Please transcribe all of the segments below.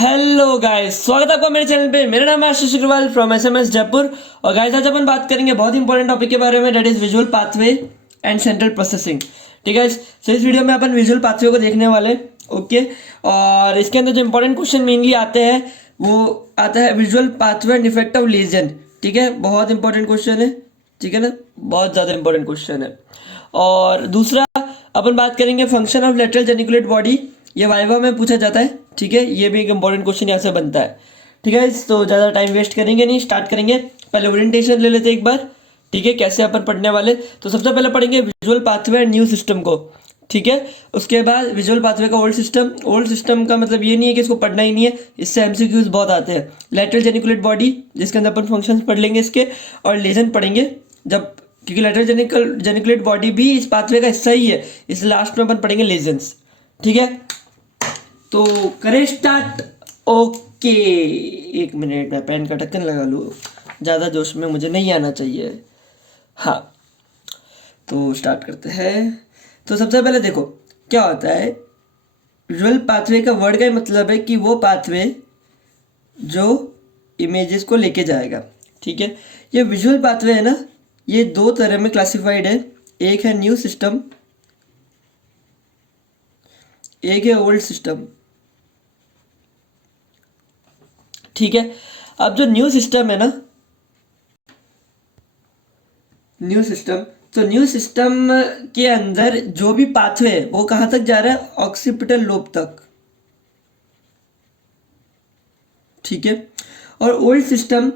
Hello guys, स्वागत है आपका मेरे चैनल पे। मेरा नाम है आशीष अग्रवाल फ्रॉम एसएमएस जयपुर। और गाइस आज अपन बात करेंगे बहुत इंपॉर्टेंट टॉपिक के बारे में, that is visual pathway and central processing. ठीक है, तो इस वीडियो में अपन विजुअल पाथवे को देखने वाले। ओके, और इसके अंदर जो इंपॉर्टेंट क्वेश्चन मेनली आते हैं वो आता है visual pathway and effect of legion. ठीक है, बहुत इंपॉर्टेंट क्वेश्चन है। ठीक है ना, बहुत ज़्यादा इंपॉर्टेंट क्वेश्चन है। और दूसरा अपन बात करेंगे function of lateral geniculate body, ये वाइवा में पूछा जाता है। ठीक है, ये भी एक इंपॉर्टेंट क्वेश्चन यहाँ से बनता है। ठीक है, तो ज़्यादा टाइम वेस्ट करेंगे नहीं, स्टार्ट करेंगे। पहले ओरिएंटेशन ले लेते हैं एक बार। ठीक है, कैसे अपन पढ़ने वाले, तो सबसे पहले पढ़ेंगे visual pathway and new system को। ठीक है, उसके बाद विजुअल पाथवे का ओल्ड सिस्टम। ओल्ड सिस्टम का मतलब ये नहीं है कि इसको पढ़ना ही नहीं है, इससे एमसीक्यूज बहुत आते हैं। लेटरल जेनिकुलेट बॉडी, जिसके अंदर अपन फंक्शंस पढ़ लेंगे इसके, और लेजन पढ़ेंगे जब, क्योंकि लेटरल जेनिकुलेट बॉडी भी इस पाथवे का हिस्सा ही है। इस लास्ट में अपन पढ़ेंगे लेजन्स। ठीक है, तो करें स्टार्ट। ओके, एक मिनट, मैं पेन का ढक्कन लगा लूँ, ज़्यादा जोश में मुझे नहीं आना चाहिए। हाँ, तो स्टार्ट करते हैं। तो सबसे पहले देखो क्या होता है। विजुअल पाथवे का वर्ड का ही मतलब है कि वो पाथवे जो इमेजेस को लेके जाएगा। ठीक है, ये विजुअल पाथवे है ना, ये दो तरह में क्लासिफाइड है। एक है न्यू सिस्टम, एक है ओल्ड सिस्टम। ठीक है, अब जो न्यू सिस्टम है ना, न्यू सिस्टम, तो न्यू सिस्टम के अंदर जो भी पाथवे है वो कहाँ तक जा रहा है, ऑक्सीपिटल लोब तक। ठीक है, और ओल्ड सिस्टम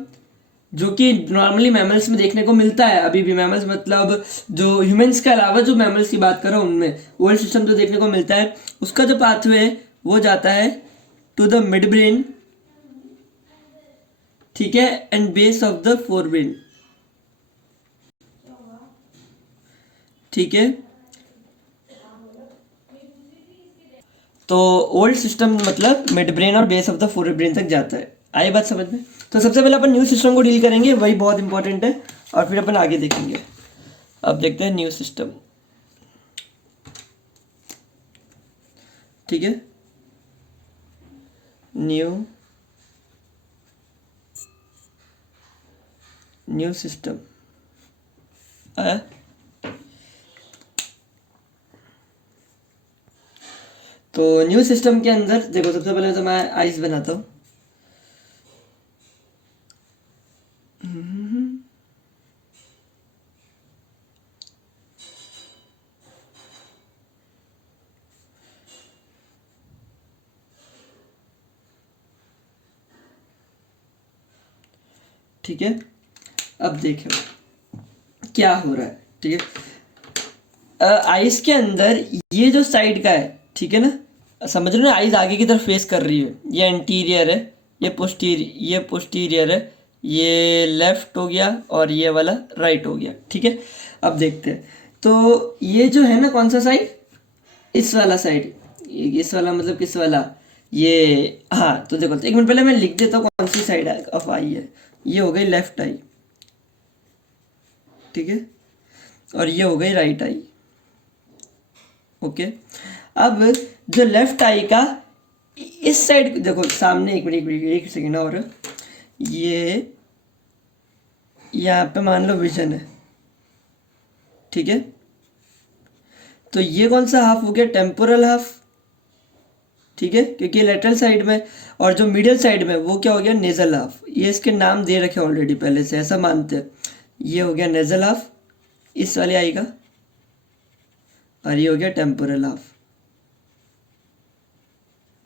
जो कि नॉर्मली मैमल्स में देखने को मिलता है, अभी भी मैमल्स मतलब जो ह्यूमंस के अलावा जो मैमल्स की बात करो उनमें ओल्ड सिस्टम जो देखने को मिलता है, उसका जो पाथवे है वो जाता है टू द मिड ब्रेन। ठीक है, and base of the fore brain. ठीक है, तो ओल्ड सिस्टम मतलब मिड ब्रेन और base of the fore brain तक जाता है। आई बात समझ में। तो सबसे पहले अपन न्यू सिस्टम को डील करेंगे, वही बहुत इंपॉर्टेंट है, और फिर अपन आगे देखेंगे। अब देखते हैं न्यू सिस्टम। ठीक है, न्यू सिस्टम आया। तो न्यू सिस्टम के अंदर देखो, सबसे पहले तो मैं आइस बनाता हूँ। ठीक है, अब देखो क्या हो रहा है। ठीक है, आइस के अंदर ये जो साइड का है, ठीक है ना, समझ रहे हो ना, आइस आगे की तरफ फेस कर रही है, ये एंटीरियर है, ये पोस्टीरियर है, ये लेफ्ट हो गया और ये वाला राइट हो गया। ठीक है, अब देखते हैं। तो ये जो है ना, कौन सा साइड, इस वाला साइड, इस वाला मतलब किस वाला, ये, हाँ, तो देखो, तो एक मिनट पहले मैं लिख देता हूँ कौन सी साइड ऑफ आई है। ये हो गई लेफ्ट आई। ठीक है, और ये हो गई राइट आई। ओके, अब जो लेफ्ट आई का इस साइड देखो सामने, एक मिनट एक सेकेंड, और ये यहाँ पे मान लो विजन है। ठीक है, तो ये कौन सा हाफ हो गया, टेम्पोरल हाफ। ठीक है, क्योंकि लेटरल साइड में, और जो मिडिल साइड में वो क्या हो गया, नेजल हाफ। ये इसके नाम दे रखे ऑलरेडी पहले से, ऐसा मानते हैं। ये हो गया नेजल हाफ इस वाले आई का, और ये हो गया टेम्पोरल हाफ।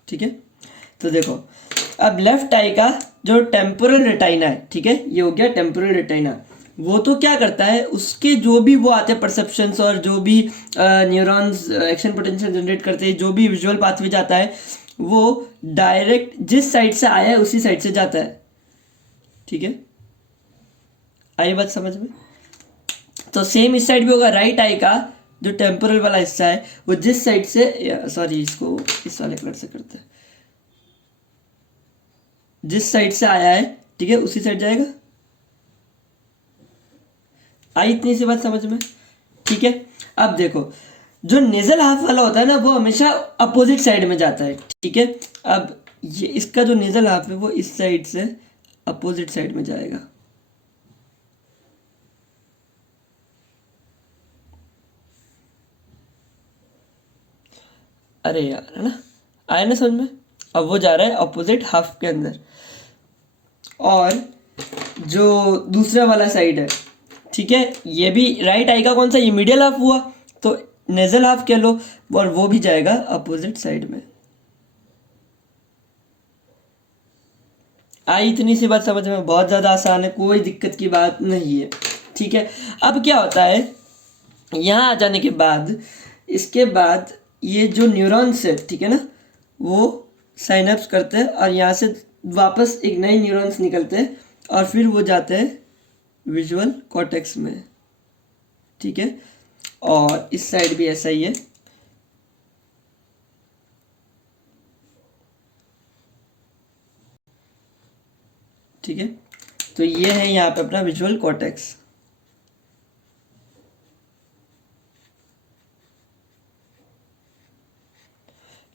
ठीक है, तो देखो अब लेफ्ट आई का जो टेम्पोरल रेटाइना है, ठीक है, ये हो गया टेम्पोरल रेटाइना। वो तो क्या करता है, उसके जो भी वो आते हैं परसेप्शंस, और जो भी न्यूरॉन्स एक्शन पोटेंशियल जनरेट करते हैं, जो भी विजुअल पाथवे जाता है, वो डायरेक्ट जिस साइड से आया है उसी साइड से जाता है। ठीक है, आई बात समझ में। तो सेम इस साइड भी होगा, राइट आई का जो टेम्पोरल वाला हिस्सा है वो जिस साइड से, सॉरी इसको इस वाले कलर से करते हैं, जिस साइड से आया है, ठीक है, उसी साइड जाएगा। आई इतनी सी बात समझ में। ठीक है, अब देखो जो नेजल हाफ वाला होता है ना, वो हमेशा अपोजिट साइड में जाता है। ठीक है, अब ये इसका जो नेजल हाफ है वो इस साइड से अपोजिट साइड में जाएगा। अरे यार, है ना, आया ना समझ में। अब वो जा रहा है अपोजिट हाफ के अंदर, और जो दूसरा वाला साइड है, ठीक है, ये भी राइट आई का कौन सा, ये मिडियल हाफ हुआ, तो नेजल हाफ कह लो, और वो भी जाएगा अपोजिट साइड में। आई इतनी सी बात समझ में, बहुत ज़्यादा आसान है, कोई दिक्कत की बात नहीं है, ठीक है। अब क्या होता है, यहाँ आ जाने के बाद, इसके बाद ये जो न्यूरॉन्स है, ठीक है ना, वो साइनअप्स करते हैं और यहाँ से वापस एक नए न्यूरॉन्स निकलते हैं और फिर वो जाते हैं विजुअल कॉर्टेक्स में, ठीक है। और इस साइड भी ऐसा ही है, ठीक है। तो ये है यहाँ पे अपना विजुअल कॉर्टेक्स,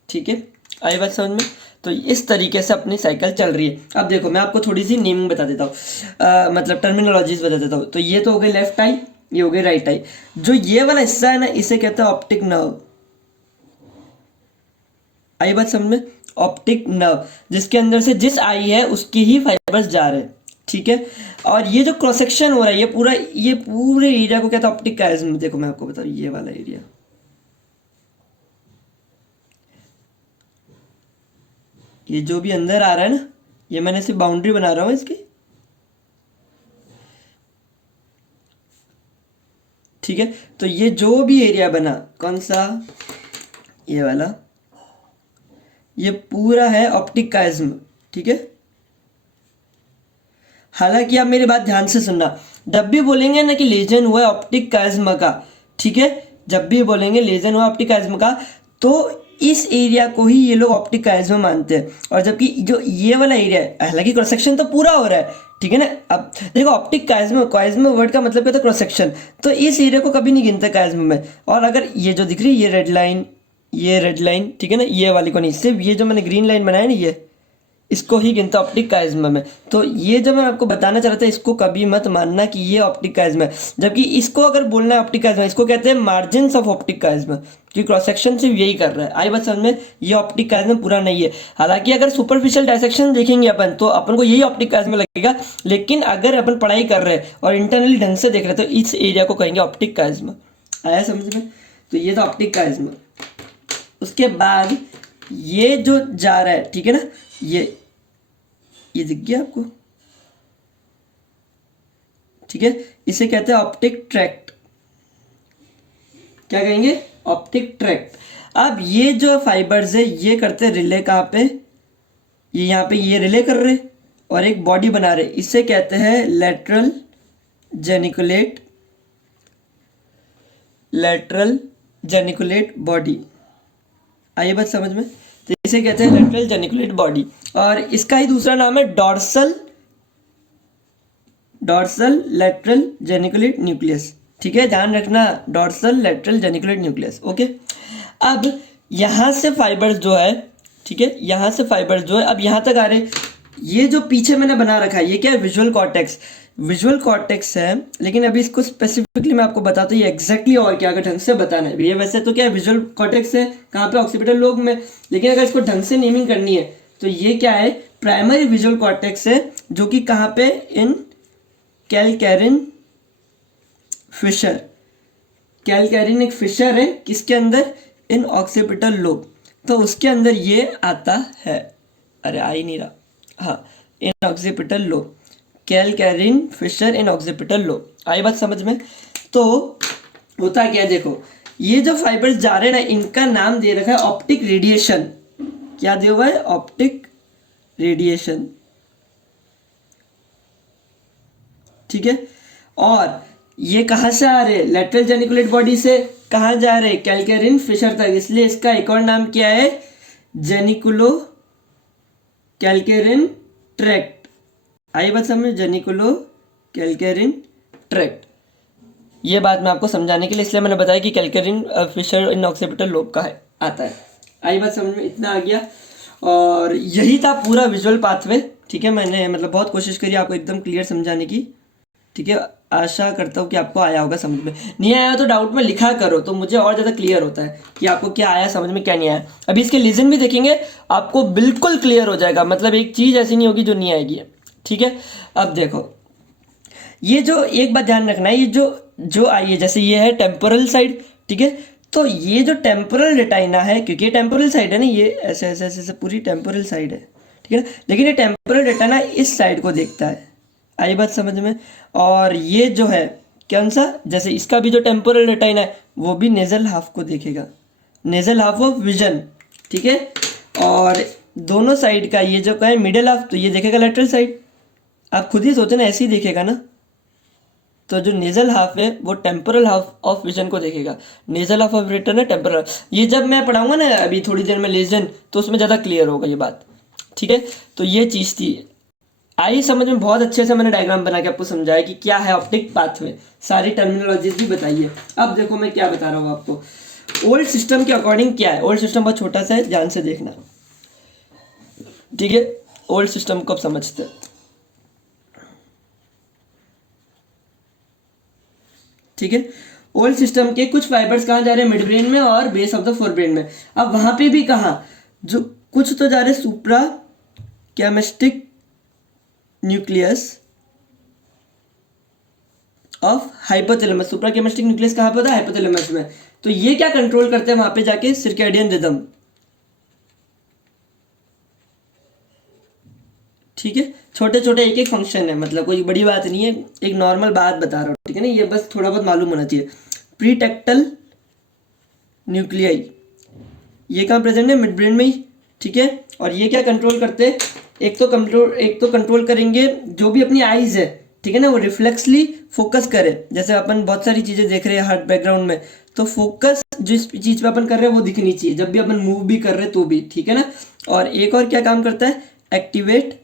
ठीक है। आई बात समझ में। तो इस तरीके से अपनी साइकिल चल रही है। अब देखो मैं आपको थोड़ी सी नेमिंग बता देता हूँ, मतलब टर्मिनोलॉजीज बता देता हूँ। तो ये तो हो गई लेफ्ट आई, ये हो गई राइट आई। जो ये वाला हिस्सा है ना, इसे कहते हैं ऑप्टिक नर्व। आई बात समझ में, ऑप्टिक नर्व, जिसके अंदर से जिस आई है उसकी ही फाइबर्स जा रहे हैं, ठीक है। और ये जो क्रॉस सेक्शन हो रहा है, ये पूरे एरिया को कहते हैं ऑप्टिक काइज्म। देखो मैं आपको बताऊँ, ये वाला एरिया, ये जो भी अंदर आ रहा है ना, ये मैंने सिर्फ बाउंड्री बना रहा हूँ इसकी, ठीक है। तो ये जो भी एरिया बना, कौन सा, ये वाला, ये पूरा है ऑप्टिक काइज्म, ठीक है। हालांकि आप मेरी बात ध्यान से सुनना, जब भी बोलेंगे ना कि लेजन हुआ है ऑप्टिक काइज्म का, ठीक है, जब भी बोलेंगे लेजन हुआ ऑप्टिक काइज्म का, तो इस एरिया को ही ये लोग ऑप्टिक काइज्म मानते हैं। और जबकि जो ये वाला एरिया है, हालांकि क्रॉस सेक्शन तो पूरा हो रहा है, ठीक है ना। अब देखो ऑप्टिक काइज्म वर्ड का मतलब क्या होता है, क्रॉस सेक्शन, तो इस एरिया को कभी नहीं गिनते काइज्म में। और अगर ये जो दिख रही है, ये रेड लाइन, ठीक है ना, ये वाली को नहीं, सिर्फ ये जो मैंने ग्रीन लाइन बनाया ना, ये इसको ही गिनता ऑप्टिक काइज्म में। तो ये जो मैं आपको बताना चाह रहा था, इसको कभी मत मानना कि ये ऑप्टिक काइज्म है, जबकि इसको अगर बोलना है ऑप्टिक काइज्म, इसको कहते हैं मार्जिन्स ऑफ ऑप्टिक काइज्म, क्योंकि क्रॉस सेक्शन सिर्फ यही कर रहा है। आई बात समझ में, ये ऑप्टिक काइज्म पूरा नहीं है। हालांकि अगर सुपरफिशियल डायसेक्शन देखेंगे अपन, तो अपन को यही ऑप्टिक काइज्म लगेगा, लेकिन अगर अपन पढ़ाई कर रहे हैं और इंटरनली ढंग से देख रहे हैं, तो इस एरिया को कहेंगे ऑप्टिक काइज्म। आया समझ में। तो ये तो ऑप्टिक काइज्म। उसके बाद ये जो जा रहा है, ठीक है ना, ये दिख गया आपको, ठीक है, इसे कहते हैं ऑप्टिक ट्रैक्ट। क्या कहेंगे, ऑप्टिक ट्रैक्ट। अब ये जो फाइबर्स है, ये करते हैं रिले, कहाँ पे, ये यहाँ पे ये रिले कर रहे और एक बॉडी बना रहे, इसे कहते हैं लेटरल जेनिकुलेट बॉडी। आइए बात समझ में। तो इसे कहते हैं लेटरल जेनिकुलेट बॉडी, और इसका ही दूसरा नाम है डॉर्सल लेटरल जेनिकुलेट न्यूक्लियस, ठीक है, ध्यान रखना, dorsal lateral geniculate nucleus, okay. अब यहाँ से फाइबर्स जो है, ठीक है, यहाँ से फाइबर्स जो है अब यहाँ तक आ रहे। ये जो पीछे मैंने बना रखा है, ये क्या है, विजुअल कॉर्टेक्स है। लेकिन अभी इसको स्पेसिफिकली मैं आपको बताता हूँ ये एग्जैक्टली और क्या, अगर ढंग से बताना है। ये वैसे तो क्या है, विजुअल कॉर्टेक्स है कहाँ पे, ऑक्सीपिटल लोब में, लेकिन अगर इसको ढंग से नेमिंग करनी है तो ये क्या है, प्राइमरी विजुअल कॉर्टेक्स है, जो कि कहाँ पे, इन कैलकैरिन फिशर। कैलकैरिन एक फिशर है, किसके अंदर, इन ऑक्सीपिटल लोब, तो उसके अंदर ये आता है। अरे आ ही नहीं रहा, हाँ, इन ऑक्सीपिटल लोब, कैलकैरिन फिशर इन ऑक्सीपिटल लोब। आई बात समझ में। तो होता क्या है, देखो ये जो फाइबर्स जा रहे हैं ना, इनका नाम दे रखा है ऑप्टिक रेडिएशन। क्या दिया हुआ है, ऑप्टिक रेडिएशन, ठीक है। और ये कहाँ से आ रहे हैं, लेटरल जेनिकुलेट बॉडी से कहाँ जा रहे हैं, कैलकैरिन फिशर तक, इसलिए इसका एक और नाम क्या है, जेनिकुलो कैलकैरिन ट्रैक्ट। आई बात समझ, जेनिकुलो कैलकैरिन ट्रैक्ट। ये बात मैं आपको समझाने के लिए इसलिए मैंने बताया कि कैलकैरिन फिशर इन ऑक्सीपिटल लोब का है, आता है। आई बात समझ में, इतना आ गया। और यही था पूरा विजुअल पाथवे। ठीक है, मैंने मतलब बहुत कोशिश करी आपको एकदम क्लियर समझाने की। ठीक है, आशा करता हूँ कि आपको आया होगा समझ में। नहीं आया तो डाउट में लिखा करो, तो मुझे और ज़्यादा क्लियर होता है कि आपको क्या आया समझ में, क्या नहीं आया। अभी इसके रीज़न भी देखेंगे, आपको बिल्कुल क्लियर हो जाएगा। मतलब एक चीज़ ऐसी नहीं होगी जो नहीं आएगी। ठीक है, अब देखो, ये जो एक बात ध्यान रखना है, ये जो जो आई है, जैसे ये है टेम्पोरल साइड। ठीक है, तो ये जो टेम्पोरल रेटाइना है, क्योंकि ये टेम्पोरल साइड है ना, ये ऐसे ऐसे ऐसे, ऐसे पूरी टेम्पोरल साइड है। ठीक है ना, लेकिन ये टेम्पोरल रेटाइना इस साइड को देखता है। आई बात समझ में। और ये जो है कौन सा, जैसे इसका भी जो टेम्पोरल रेटाइना है वो भी नेजल हाफ को देखेगा, नेजल हाफ ऑफ विजन। ठीक है, और दोनों साइड का ये जो है मिडिल हाफ, तो ये देखेगा लेटरल साइड। आप खुद ही सोचे ना, ऐसे ही देखेगा ना। तो जो नेजल हाफ है वो टेम्पोरल हाफ ऑफ विजन को देखेगा, नेजल हाफ ऑफ रिटर्न है टेम्पोरल। ये जब मैं पढ़ाऊंगा ना अभी थोड़ी देर में लेजन, तो उसमें ज़्यादा क्लियर होगा ये बात। ठीक है, तो ये चीज़ थी। आई समझ में, बहुत अच्छे से मैंने डायग्राम बना के आपको समझाया कि क्या है ऑप्टिक पाथवे, सारी टर्मिनोलॉजीज भी बताइए। अब देखो मैं क्या बता रहा हूँ आपको, ओल्ड सिस्टम के अकॉर्डिंग क्या है। ओल्ड सिस्टम बहुत छोटा सा है, ध्यान से देखना। ठीक है, ओल्ड सिस्टम को अब समझते हैं। ठीक है, ओल्ड सिस्टम के कुछ फाइबर्स कहाँ जा रहे हैं, मिड ब्रेन में और base of the fore brain में। अब वहां पे भी कहाँ, जो कुछ तो जा रहे हैं suprachiasmatic nucleus of hypothalamus. Suprachiasmatic nucleus कहाँ पे होता है, हाइपोथैलेमस में। तो ये क्या कंट्रोल करते हैं वहां पे जाके, सर्कैडियन रिदम। ठीक है, छोटे छोटे एक एक फंक्शन है, मतलब कोई बड़ी बात नहीं है, एक नॉर्मल बात बता रहा हूँ। ठीक है ना, ये बस थोड़ा बहुत मालूम होना चाहिए। प्रीटेक्टल न्यूक्लियाई, ये कहाँ प्रेजेंट है, मिड ब्रेन में ही। ठीक है, और ये क्या कंट्रोल करते हैं, एक तो कंट्रोल करेंगे जो भी अपनी आईज है। ठीक है ना, वो रिफ्लेक्सली फोकस करे। जैसे अपन बहुत सारी चीजें देख रहे हैं हार्ट बैकग्राउंड में, तो फोकस जिस चीज पे अपन कर रहे हैं वो दिखनी चाहिए, जब भी अपन मूव भी कर रहे हैं तो भी। ठीक है ना, और एक और क्या काम करता है, एक्टिवेट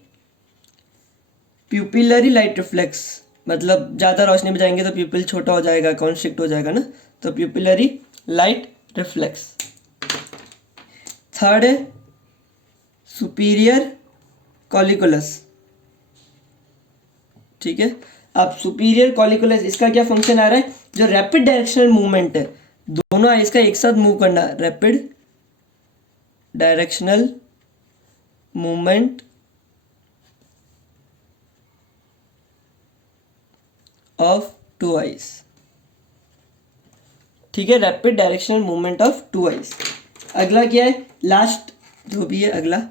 प्यूपिलरी लाइट रिफ्लेक्स। मतलब ज़्यादा रोशनी में जाएंगे तो प्यूपिल छोटा हो जाएगा, कॉन्स्ट्रिक्ट हो जाएगा ना, तो प्यूपिलरी लाइट रिफ्लेक्स। थर्ड है सुपीरियर कॉलिकुलस। ठीक है, अब सुपीरियर कॉलिकुलस, इसका क्या फंक्शन आ रहा है, जो रैपिड डायरेक्शनल मूवमेंट है, दोनों आईज का एक साथ मूव करना, rapid directional movement of two eyes. ठीक है, rapid directional movement of two eyes. अगला क्या है, लास्ट जो भी है अगला,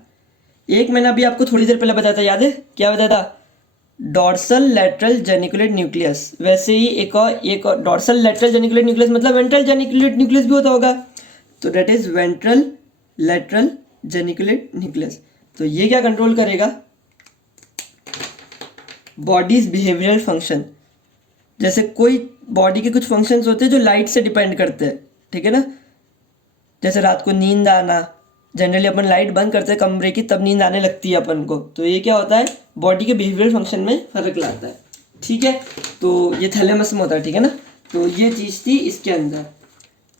एक मैंने अभी आपको थोड़ी देर पहले बताया था, याद है क्या बताया था, डॉर्सल लैटरल जेनिकुलेट न्यूक्लियस। वैसे ही एक और डॉर्सल लैटरल जेनिकुलेट न्यूक्लियस मतलब वेंट्रल जेनिकुलेट न्यूक्लियस भी होता होगा, तो that is ventral lateral geniculate nucleus. तो ये क्या कंट्रोल करेगा, बॉडीज बिहेवियरल फंक्शन। जैसे कोई बॉडी के कुछ फंक्शंस होते हैं जो लाइट से डिपेंड करते हैं। ठीक है ना, जैसे रात को नींद आना, जनरली अपन लाइट बंद करते हैं कमरे की, तब नींद आने लगती है अपन को। तो ये क्या होता है, बॉडी के बिहेवियरल फंक्शन में फर्क लाता है। ठीक है, तो ये थैलेमस में होता है। ठीक है ना, तो ये चीज़ थी इसके अंदर।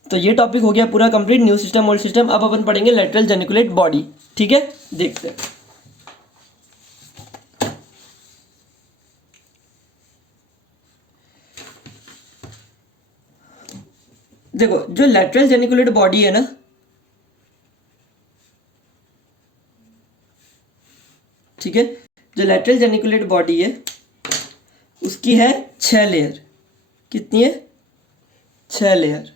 तो ये टॉपिक हो गया पूरा complete, new system old system. अब अपन पढ़ेंगे लेटरल जेनिकुलेट बॉडी। ठीक है, देखते हैं। देखो, जो लेटरल जेनिकुलेट बॉडी है ना, ठीक है, जो लेटरल जेनिकुलेट बॉडी है उसकी है 6 लेयर। कितनी है, 6 लेयर।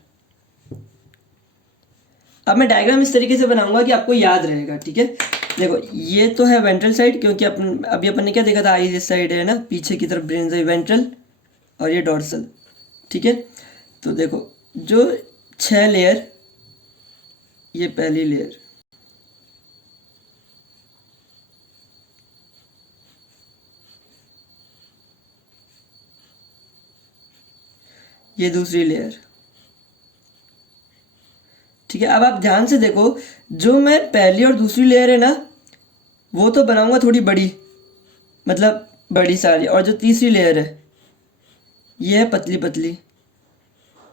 अब मैं डायग्राम इस तरीके से बनाऊंगा कि आपको याद रहेगा। ठीक है, देखो ये तो है वेंट्रल साइड, क्योंकि अपन ने क्या देखा था, आईज इस साइड है ना, पीछे की तरफ ब्रेन से वेंट्रल, और ये डॉर्सल। ठीक है, तो देखो जो 6 लेयर, ये पहली लेयर, ये दूसरी लेयर। ठीक है, अब आप ध्यान से देखो, जो मैं पहली और दूसरी लेयर है ना, वो तो बनाऊंगा थोड़ी बड़ी, मतलब बड़ी सारी, और जो तीसरी लेयर है ये है पतली पतली,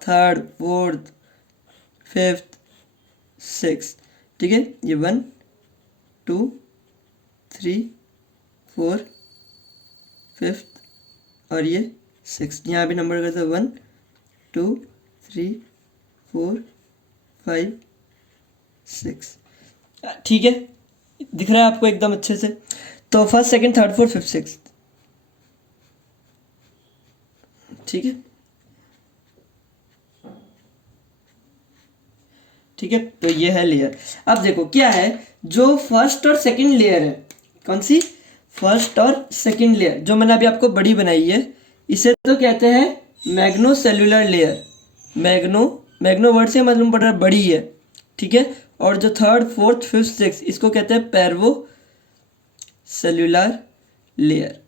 थर्ड फोर्थ 5th 6th। ठीक है, ये 1 2 3 4 5 और ये 6, यहाँ भी नंबर करते 1 2 3 4 5 6। ठीक है, दिख रहा है आपको एकदम अच्छे से। तो first second third fourth fifth six, ठीक है। ठीक है, तो ये है लेयर। अब देखो क्या है, जो फर्स्ट और सेकंड लेयर है, कौन सी, फर्स्ट और सेकंड लेयर जो मैंने अभी आपको बड़ी बनाई है, इसे तो कहते हैं मैग्नो सेल्यूलर लेयर। मैग्नो वर्ड से मालूम पड़ रहा है बड़ी है, ठीक है। और जो थर्ड फोर्थ फिफ्थ सिक्स, इसको कहते हैं पैरवो सेल्यूलर लेयर।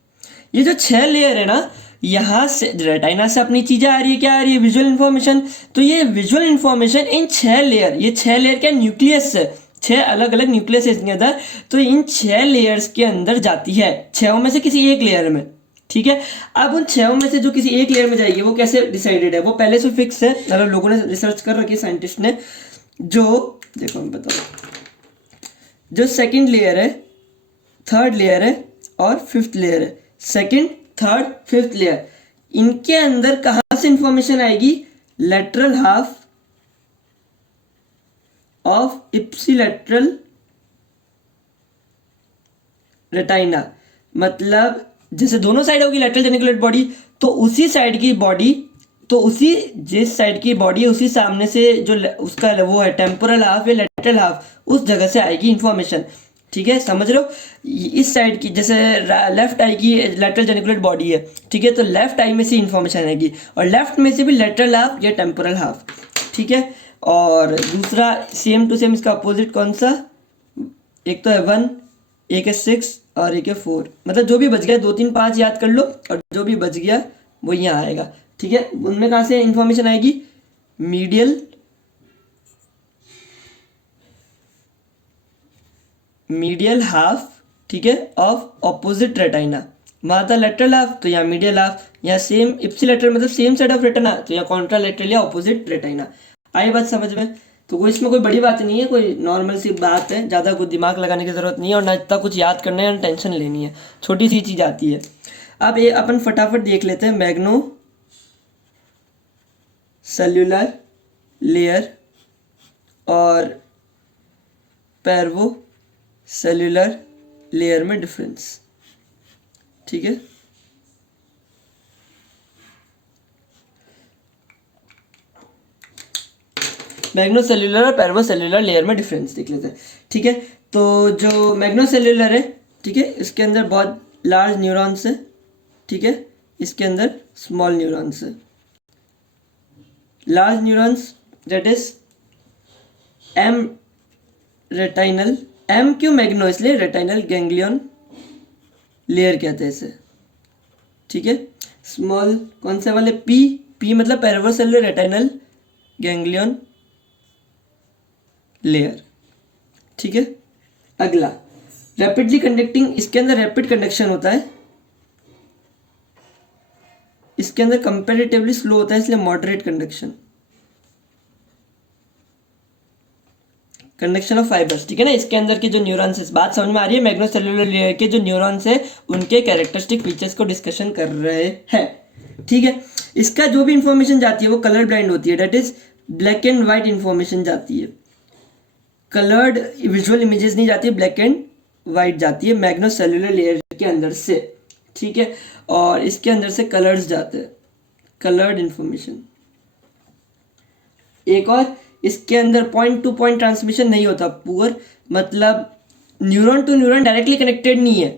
ये जो 6 लेयर है ना, यहाँ से रेटाइना से अपनी चीज़ें आ रही है, क्या आ रही है, विजुअल इन्फॉर्मेशन। तो ये विजुअल इन्फॉर्मेशन इन 6 लेयर, ये 6 लेयर क्या न्यूक्लियस है, 6 अलग अलग न्यूक्लियस है इसके अंदर। तो इन 6 लेयर्स के अंदर जाती है, 6 में से किसी एक लेयर में, ठीक है। अब उन 6 में से जो किसी एक लेयर में जाएगी वो कैसे डिसाइडेड है, वो पहले से फिक्स है, मतलब लोगों ने रिसर्च कर रखी है, साइंटिस्ट ने। जो देखो मैं बताऊँ, जो सेकेंड लेयर है, थर्ड लेयर है और फिफ्थ लेयर है, सेकेंड थर्ड फिफ्थ लेयर, इनके अंदर कहां से इंफॉर्मेशन आएगी, lateral half of ipsilateral retina. मतलब जैसे दोनों साइड होगी लेटरल जेनिकुलेट बॉडी, तो उसी साइड की बॉडी, तो उसी जिस साइड की बॉडी है उसी सामने से जो उसका वो है टेम्पोरल हाफ या लेटरल हाफ, उस जगह से आएगी इंफॉर्मेशन, ठीक है, समझ रहे हो। इस साइड की जैसे लेफ्ट आई की लेटरल जेनिकुलेट बॉडी है, ठीक है, तो लेफ्ट आई में से इंफॉर्मेशन आएगी, और लेफ्ट में से भी लेटरल हाफ या टेम्पोरल हाफ, ठीक है। और दूसरा सेम टू सेम इसका अपोजिट कौन सा, एक तो है 1, एक है 6 और एक है 4, मतलब जो भी बच गया 2 3 5 याद कर लो, और जो भी बच गया वो यहाँ आएगा, ठीक है। उनमें कहाँ से इंफॉर्मेशन आएगी, मीडियल हाफ, ठीक है, ऑफ ऑपोजिट रेटाइना। वहाँ था लेटरल हाफ, तो यहाँ मीडियल हाफ, यहाँ सेम इप्सिलेटरल मतलब सेम साइड ऑफ रेटिना, तो यहाँ कॉन्ट्रालेटरल या ऑपोजिट रेटाइना। आई बात समझ में। तो कोई इसमें कोई बड़ी बात नहीं है, कोई नॉर्मल सी बात है, ज़्यादा कुछ दिमाग लगाने की ज़रूरत नहीं है, और ना इतना कुछ याद करना है, ना टेंशन लेनी है, छोटी सी चीज़ आती है। अब ये अपन फटाफट देख लेते हैं, मैग्नो सेल्यूलर लेयर और पैरवो सेल्यूलर लेयर में डिफरेंस, ठीक है। मैग्नोसेल्यूलर और पैरवोसेल्यूलर लेयर में डिफरेंस देख लेते हैं, ठीक है। तो जो मैग्नोसेल्यूलर है, ठीक है, इसके अंदर बहुत लार्ज न्यूरॉन्स है, ठीक है, इसके अंदर स्मॉल न्यूरॉन्स है। Large neurons that is M retinal, M क्यों मैग्नो, इसलिए रेटाइनल गैंग्लियन लेयर कहते हैं इसे, ठीक है। स्मॉल कौन से वाले, पी मतलब पैरवोसेल्यूलर रेटाइनल गैंग्लियन लेयर, ठीक है। अगला रैपिडली कंडक्टिंग, इसके अंदर रैपिड कंडक्शन होता है, इसके अंदर कंपैरेटिवली स्लो होता है, इसलिए moderate conduction, conduction of fibres, ठीक है ना। इसके अंदर के जो न्यूरॉन्स है, बात समझ में आ रही है, मैग्नोसेल्यूलर लेयर के जो न्यूरॉन्स है उनके कैरेक्टरिस्टिक फीचर्स को डिस्कशन कर रहे हैं, ठीक है। इसका जो भी इंफॉर्मेशन जाती है वो कलर ब्लाइंड होती है, that is black and white information जाती है, कलर्ड विजुअल इमेजेस नहीं जाती है, ब्लैक एंड व्हाइट जाती है मैग्नोसेल्यूलर लेयर के अंदर से, ठीक है। और इसके अंदर से कलर्स जाते हैं, कलर्ड इंफॉर्मेशन। एक और, इसके अंदर पॉइंट टू पॉइंट ट्रांसमिशन नहीं होता, पुअर मतलब neuron to neuron directly connected नहीं है।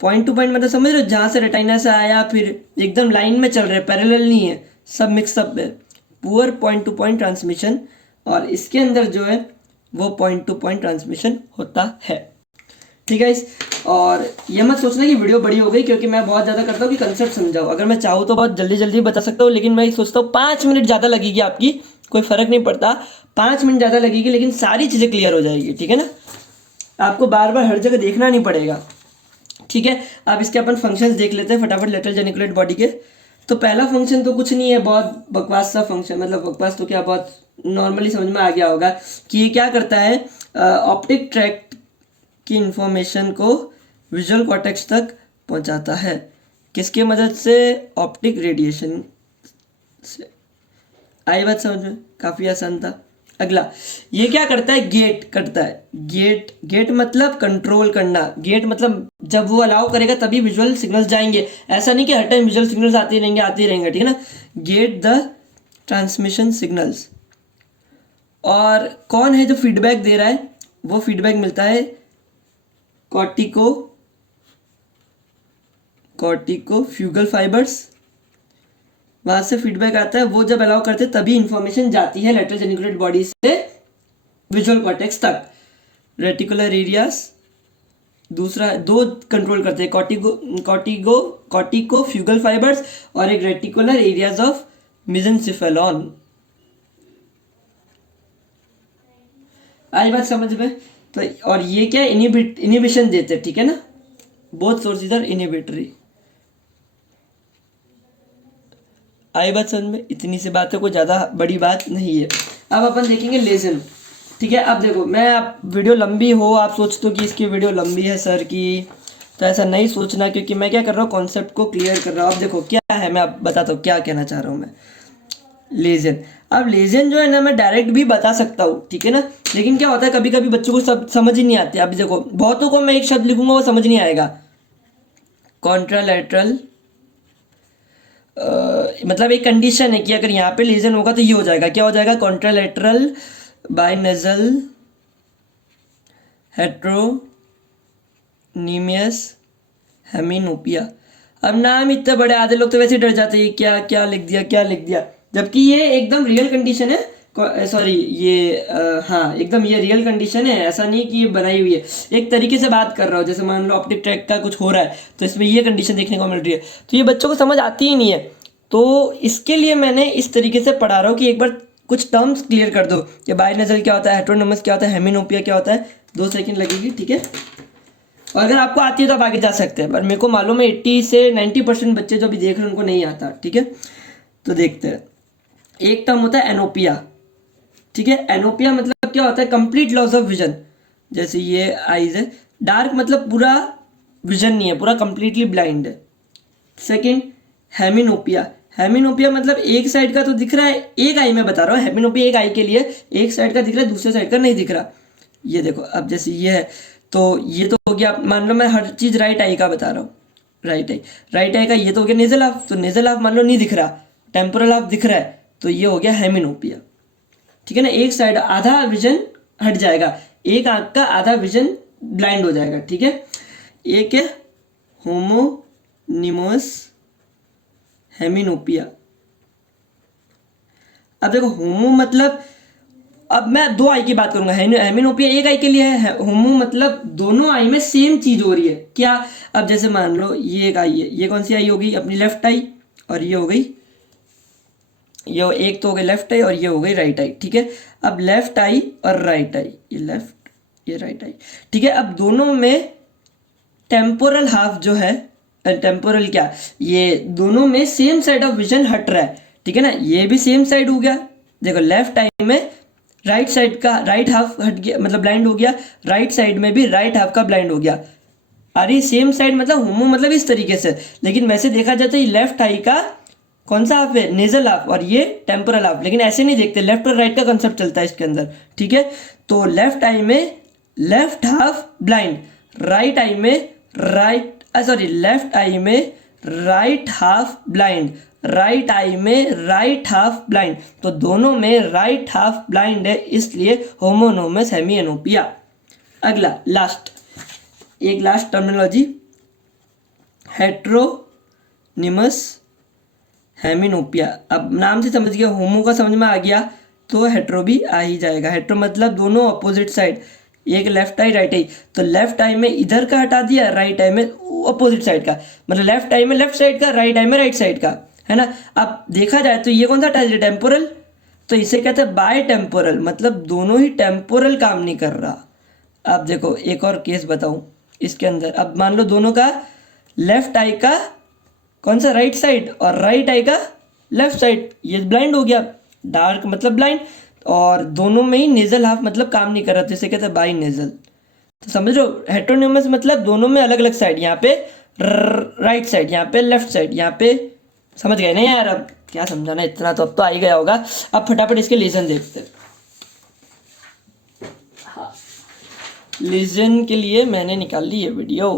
पॉइंट टू पॉइंट मतलब समझ रहे हो, जहाँ से रेटाइना से आया फिर एकदम लाइन में चल रहे, पैरेलल नहीं है, सब मिक्सअप है, poor point two point transmission. और इसके अंदर जो है वो पॉइंट टू पॉइंट ट्रांसमिशन होता है, ठीक है। और ये मत सोचना कि वीडियो बड़ी हो गई, क्योंकि मैं बहुत ज़्यादा करता हूँ कि कंसेप्ट समझाओ। अगर मैं चाहूँ तो बहुत जल्दी जल्दी बता सकता हूँ, लेकिन मैं सोचता हूँ 5 मिनट ज़्यादा लगेगी आपकी, कोई फ़र्क नहीं पड़ता, 5 मिनट ज़्यादा लगेगी, लेकिन सारी चीज़ें क्लियर हो जाएगी, ठीक है ना। आपको बार बार हर जगह देखना नहीं पड़ेगा, ठीक है। अब इसके अपन फंक्शंस देख लेते हैं फटाफट लेटरल जेनिकुलेट बॉडी के। तो पहला फंक्शन तो कुछ नहीं है, बहुत बकवास सा फंक्शन, मतलब बकवास तो क्या, बहुत नॉर्मली समझ में आ गया होगा कि ये क्या करता है, ऑप्टिक ट्रैक्ट की इंफॉर्मेशन को विजुअल कॉर्टेक्स तक पहुंचाता है। किसकी मदद से? ऑप्टिक रेडिएशन से। आई बात समझ में? काफ़ी आसान था। अगला, ये क्या करता है? गेट करता है। गेट मतलब कंट्रोल करना। गेट मतलब जब वो अलाउ करेगा तभी विजुअल सिग्नल्स जाएंगे, ऐसा नहीं कि हर टाइम विजुअल सिग्नल्स आते रहेंगे, ठीक है ना। Get the transmission signals. और कौन है जो फीडबैक दे रहा है? वो फीडबैक मिलता है कॉर्टिको फ्यूगल फाइबर्स, वहां से फीडबैक आता है। वो जब अलाउ करते हैं तभी इंफॉर्मेशन जाती है लेटरल जेनिकुलेट बॉडी से विजुअल कॉर्टेक्स तक। रेटिकुलर एरियाज दूसरा, दो कंट्रोल करते हैं, कॉर्टिको फ्यूगल फाइबर्स और एक रेटिकुलर एरियाज ऑफ मेसेंसेफेलॉन। आई बात समझ में? तो और ये क्या है? इनिबिशन देते हैं, ठीक है ना। Both sources are inhibitory. आई बात समझ में? इतनी सी बात है, कोई ज़्यादा बड़ी बात नहीं है। अब अपन देखेंगे लेजन, ठीक है। अब देखो, मैं आप वीडियो लंबी हो, आप सोचते हो कि इसकी वीडियो लंबी है सर की, तो ऐसा नहीं सोचना, क्योंकि मैं क्या कर रहा हूँ, कॉन्सेप्ट को क्लियर कर रहा हूँ। अब देखो क्या है, मैं आप बताता हूँ क्या कहना चाह रहा हूँ मैं। लेजन, अब लेजन जो है ना, मैं डायरेक्ट भी बता सकता हूँ, ठीक है ना, लेकिन क्या होता है कभी कभी बच्चों को सब समझ ही नहीं आते। अब देखो, बहुतों को मैं एक शब्द लिखूंगा वो समझ नहीं आएगा। कॉन्ट्रालैटरल मतलब एक कंडीशन है कि अगर यहाँ पे लेजन होगा तो ये हो जाएगा, क्या हो जाएगा? कॉन्ट्रालैटरल बाइनेजल हेट्रोनीमियस हेमिनोपिया। अब नाम इतने बड़े, आधे लोग तो वैसे डर जाते हैं, क्या लिख दिया, जबकि ये एकदम रियल कंडीशन है। सॉरी, ये हाँ एकदम ये रियल कंडीशन है, ऐसा नहीं कि ये बनाई हुई है। एक तरीके से बात कर रहा हूँ, जैसे मान लो ऑप्टिक ट्रैक का कुछ हो रहा है तो इसमें ये कंडीशन देखने को मिल रही है, तो ये बच्चों को समझ आती ही नहीं है। तो इसके लिए मैंने इस तरीके से पढ़ा रहा हूँ कि एक बार कुछ टर्म्स क्लियर कर दो कि बाइनेजल क्या होता है, हेट्रोनोमस क्या होता है, हेमिनोपिया क्या होता है। 2 सेकंड लगेगी, ठीक है। और अगर आपको आती है तो आप आगे जा सकते हैं, पर मेरे को मालूम है 80 से 90% बच्चे जो अभी देख रहे हैं उनको नहीं आता, ठीक है। तो देखते हैं। एक टर्म होता है एनोपिया, ठीक है। एनोपिया मतलब क्या होता है? Complete loss of vision. जैसे ये आईज है, डार्क मतलब पूरा विजन नहीं है, पूरा कंप्लीटली ब्लाइंड है। सेकंड, हेमिनोपिया मतलब एक साइड का तो दिख रहा है, एक आई में बता रहा हूँ, हेमिनोपिया एक आई के लिए एक साइड का दिख रहा है, दूसरे साइड का नहीं दिख रहा। ये देखो, अब जैसे ये है तो ये तो हो गया, मान लो मैं हर चीज राइट आई का बता रहा हूँ, राइट आई का ये तो हो गया नेजल हाफ, तो नेजल हाफ मान लो नहीं दिख रहा, टेम्पोरल हाफ दिख रहा है, तो ये हो गया हेमिनोपिया, ठीक है ना। एक साइड आधा विजन हट जाएगा, एक आंख का आधा विजन ब्लाइंड हो जाएगा, ठीक है। एक है होमोनिमस हेमिनोपिया। अब देखो, होमो मतलब, अब मैं 2 आई की बात करूंगा, हेमिनोपिया एक आई के लिए है, होमो मतलब दोनों आई में सेम चीज हो रही है। क्या? अब जैसे मान लो ये एक आई है, ये कौन सी आई होगी? अपनी लेफ्ट आई, और ये हो गई, ये एक तो हो गई लेफ्ट आई और ये हो गई राइट आई, ठीक है। अब लेफ्ट आई और राइट आई, ये लेफ्ट ये राइट आई, ठीक है। अब दोनों में टेम्पोरल हाफ जो है, टेम्पोरल क्या, ये दोनों में सेम साइड ऑफ विजन हट रहा है, ठीक है ना। ये भी सेम साइड हो गया, देखो लेफ्ट आई में राइट साइड का राइट हाफ हट गया, मतलब ब्लाइंड हो गया, राइट साइड में भी राइट हाफ का ब्लाइंड हो गया। अरे सेम साइड मतलब होमो मतलब इस तरीके से, लेकिन वैसे देखा जाए तो ये लेफ्ट आई का कौन सा हाफ है? नेजल हाफ, और ये टेम्पोरल हाफ, लेकिन ऐसे नहीं देखते, लेफ्ट और राइट का कंसेप्ट चलता है इसके अंदर, ठीक है। तो लेफ्ट आई में left half blind, right I में लेफ्ट आई में right half blind, right I में राइट हाफ ब्लाइंड, तो दोनों में राइट हाफ ब्लाइंड है, इसलिए होमोनोमस हेमिनोपिया। अगला एक लास्ट टर्मिनोलॉजी, हेट्रोनिमस हेमिनोपिया। अब नाम से समझ गया, होमो का समझ में आ गया तो हेट्रो भी आ ही जाएगा। हेट्रो मतलब दोनों अपोजिट साइड, एक लेफ्ट आई राइट आई, तो लेफ्ट आई में इधर का हटा दिया, राइट आई में अपोजिट साइड का, मतलब लेफ्ट आई में लेफ्ट साइड का, राइट आई में राइट साइड का, है ना। अब देखा जाए तो ये कौन सा हटा दिया? टेम्पोरल, तो इसे कहते हैं बाय टेम्पोरल, मतलब दोनों ही टेम्पोरल काम नहीं कर रहा। अब देखो एक और केस बताऊं इसके अंदर, अब मान लो दोनों का लेफ्ट आई का कौन सा राइट साइड और राइट आई का लेफ्ट साइड, ये ब्लाइंड हो गया, डार्क मतलब ब्लाइंड, और दोनों में ही नेजल हाफ मतलब काम नहीं कर रहा, तो इसे कहते हैं बाई नेजल। तो समझ रहे हो, हेटेरोनिमस मतलब दोनों में अलग अलग साइड, यहाँ पे राइट साइड, यहाँ पे लेफ्ट साइड, यहाँ पे, समझ गए ना यार, अब क्या समझाना, इतना तो अब तो आ ही गया होगा। अब फटाफट इसके लीजन देखते हैं। हाँ, लीजन के लिए मैंने निकाल ली ये वीडियो।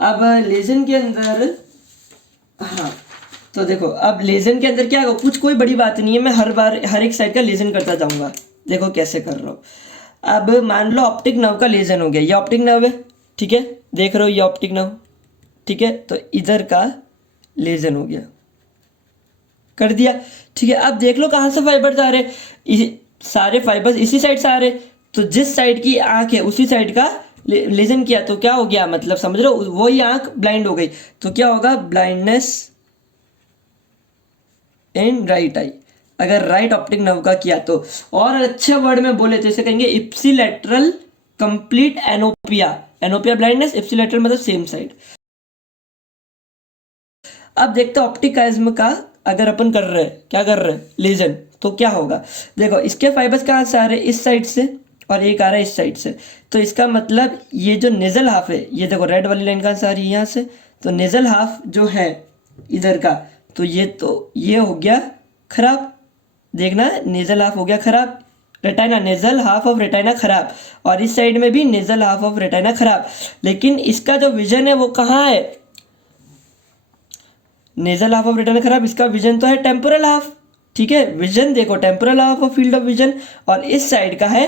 अब लीजन के अंदर, हाँ तो देखो अब लीजन के अंदर क्या होगा, कुछ कोई बड़ी बात नहीं है, मैं हर बार हर एक साइड का लीजन करता जाऊंगा। देखो कैसे कर रहा हूँ। अब मान लो ऑप्टिक नर्व का लीजन हो गया, ये ऑप्टिक नर्व है, ठीक है, देख रहे हो ये ऑप्टिक नर्व, ठीक है, तो इधर का लीजन हो गया, कर दिया, ठीक है। अब देख लो कहाँ से फाइबर्स आ रहे, सारे फाइबर्स इसी साइड से आ रहे, तो जिस साइड की आंख है उसी साइड का लीजन किया, तो क्या हो गया, मतलब समझ रहे हो, वही आंख ब्लाइंड हो गई, तो क्या होगा, ब्लाइंडनेस इन राइट आई, अगर राइट ऑप्टिक नर्व का किया तो। और अच्छे वर्ड में बोले तो इसे कहेंगे ipsilateral complete anopia, anopia blindness, ipsilateral मतलब सेम साइड। अब देखते हैं ऑप्टिक काइज्म का, अगर अपन कर रहे हैं, क्या कर रहे हैं, लीजन, तो क्या होगा। देखो इसके फाइबर्स कहाँ से आ रहे हैं, इस साइड से, और एक आ रहा है इस साइड से, तो इसका मतलब ये जो नेजल हाफ है, ये देखो रेड वाली लाइन कहाँ से आ रही है, यहाँ से, तो नेजल हाफ जो है इधर का, तो ये हो गया खराब, देखना नेजल हाफ हो गया खराब, retina, nasal half of retina खराब, और इस साइड में भी नेजल हाफ ऑफ रेटाइना खराब। लेकिन इसका जो विजन है वो कहाँ है, नेजल हाफ ऑफ रेटिना खराब, इसका विजन तो है टेम्पोरल हाफ, ठीक है, विजन देखो temporal half of field of vision, और इस साइड का है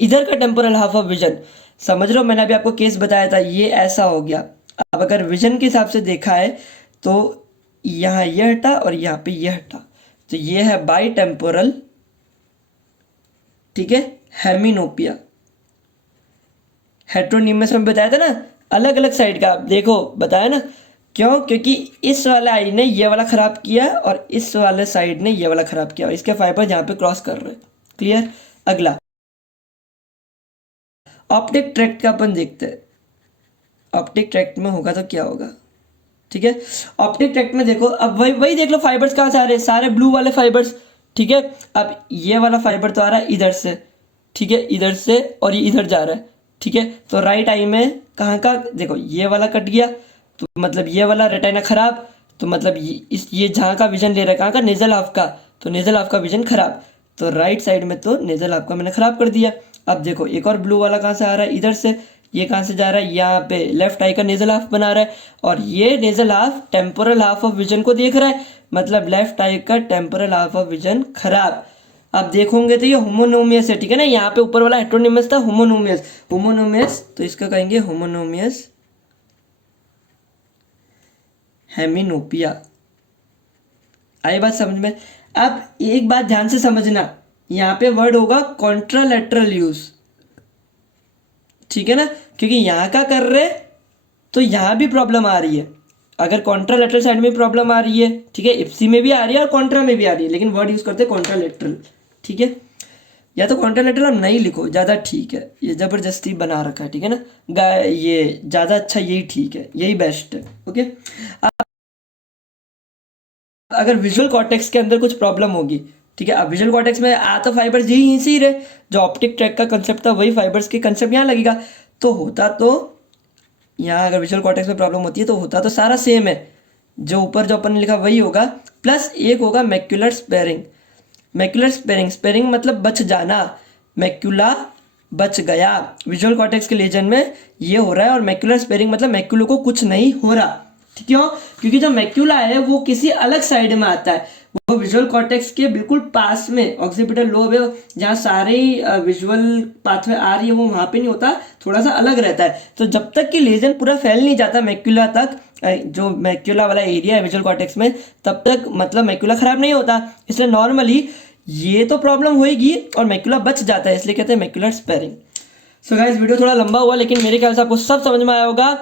इधर का टेम्पोरल हाफ ऑफ विजन। समझ लो, मैंने अभी आपको केस बताया था, ये ऐसा हो गया। अब अगर विजन के हिसाब से देखा है तो यहाँ ये हटा और यहाँ पे ये हटा, तो ये है बाई टेम्पोरल, ठीक है, हेमिनोपिया। हेट्रोनिमस में बताया था ना, अलग अलग साइड का, देखो बताया ना, क्यों, क्योंकि इस वाले आई ने ये वाला खराब किया और इस वाले साइड ने ये वाला खराब किया, और इसके फाइबर यहाँ पे क्रॉस कर रहे हैं, क्लियर। अगला ऑप्टिक ट्रैक्ट का अपन देखते हैं, ऑप्टिक ट्रैक्ट में होगा तो क्या होगा, ठीक है। ऑप्टिक ट्रैक्ट में देखो, अब वही देख लो, फाइबर्स कहाँ से आ रहे हैं, सारे ब्लू वाले फाइबर्स, ठीक है। अब ये वाला फाइबर तो आ रहा है इधर से, ठीक है, इधर से, और ये इधर जा रहा है, ठीक है। तो राइट आई में कहाँ का, देखो ये वाला कट गया, तो मतलब ये वाला रेटाइना खराब, तो मतलब ये जहाँ का विजन ले रहा है, कहाँ का, नेजल हाफ का, तो नेजल हाफ का विजन खराब, तो राइट साइड में तो नेजल हाफ का मैंने खराब कर दिया। अब देखो एक और ब्लू वाला कहाँ से आ रहा है, इधर से, ये कहाँ से जा रहा है, यहाँ पे लेफ्ट आई का नेजल हाफ बना रहा है, और ये nasal half temporal half of vision को देख रहा है, मतलब लेफ्ट आई का टेम्पोरल हाफ ऑफ विजन खराब। अब देखोगे तो ये होमोनोमियस है, ठीक है ना, यहाँ पे ऊपर वाला हेट्रोनिमस था, होमोनोमियस, होमोनोमियस, तो इसका कहेंगे होमोनोमियस हेमिनोपिया। आई बात समझ में। अब एक बात ध्यान से समझना, यहाँ पे वर्ड होगा कॉन्ट्रालेटरल यूज, ठीक है ना, क्योंकि यहाँ का कर रहे तो यहाँ भी प्रॉब्लम आ रही है, अगर कॉन्ट्रालेटरल साइड में प्रॉब्लम आ रही है, ठीक है, इप्सी में भी आ रही है और कॉन्ट्रा में भी आ रही है, लेकिन वर्ड यूज करते हैं कॉन्ट्रालेटरल, ठीक है। या तो कॉन्ट्रालेटरल आप नहीं लिखो, ज़्यादा ठीक है, ये ज़बरदस्ती बना रखा है, ठीक है ना, ये ज़्यादा अच्छा, यही ठीक है, यही बेस्ट है, ओके। अगर विजुअल कॉर्टेक्स के अंदर कुछ प्रॉब्लम होगी, ठीक है, अब विजुअल कॉर्टेक्स में आ तो फाइबर्स यही से ही रहे, जो ऑप्टिक ट्रैक का कंसेप्ट था वही फाइबर्स के कंसेप्ट यहाँ लगेगा, तो होता तो यहाँ अगर विजुअल कॉर्टेक्स में प्रॉब्लम होती है तो होता तो सारा सेम है, जो ऊपर जो अपन ने लिखा वही होगा, प्लस एक होगा macular sparing. Macular sparing, sparing मतलब बच जाना, मैक्यूला बच गया, विजुअल कॉर्टेक्स के लीजन में ये हो रहा है, और मैक्यूलर स्पेरिंग मतलब मैक्यूलो को कुछ नहीं हो रहा, क्यों, क्योंकि जो मैक्यूला है वो किसी अलग साइड में आता है, वो विजुअल कॉर्टेक्स के बिल्कुल पास में, ऑक्सीपिटल लोब है, जहाँ सारे विजुअल पाथवे आ रही है वो वहाँ पे नहीं होता, थोड़ा सा अलग रहता है। तो जब तक कि लीजन पूरा फैल नहीं जाता मैक्यूला तक, जो मैक्यूला वाला एरिया है विजुअल कॉर्टेक्स में, तब तक मतलब मैक्यूला खराब नहीं होता, इसलिए नॉर्मली ये तो प्रॉब्लम होएगी और मैक्यूला बच जाता है, इसलिए कहते हैं macular sparing. So guys video थोड़ा लंबा हुआ, लेकिन मेरे ख्याल से आपको सब समझ में आया होगा।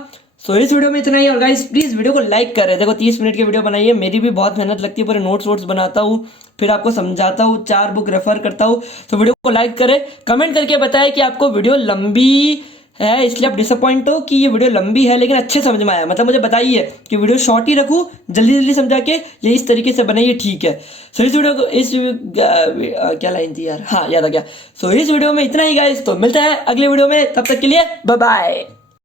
सो इस वीडियो में इतना ही, और गाइस प्लीज़ वीडियो को लाइक करें, देखो 30 मिनट की वीडियो बनाई है, मेरी भी बहुत मेहनत लगती है, पूरे नोट्स वोट्स बनाता हूँ, फिर आपको समझाता हूँ, 4 बुक रेफर करता हूँ, तो वीडियो को लाइक करें, कमेंट करके बताएं कि आपको वीडियो लंबी है, इसलिए आप डिसअपॉइंट हो कि ये वीडियो लंबी है लेकिन अच्छे समझ में आया। मतलब मुझे बताइए कि वीडियो शॉर्ट ही रखूँ, जल्दी जल्दी समझा के, ये इस तरीके से बनाइए, ठीक है। सो इस वीडियो को क्या लाइन थी यार, हाँ याद आ गया। सो इस वीडियो में इतना ही गाइस, तो मिलता है अगले वीडियो में, तब तक के लिए बाय बाय।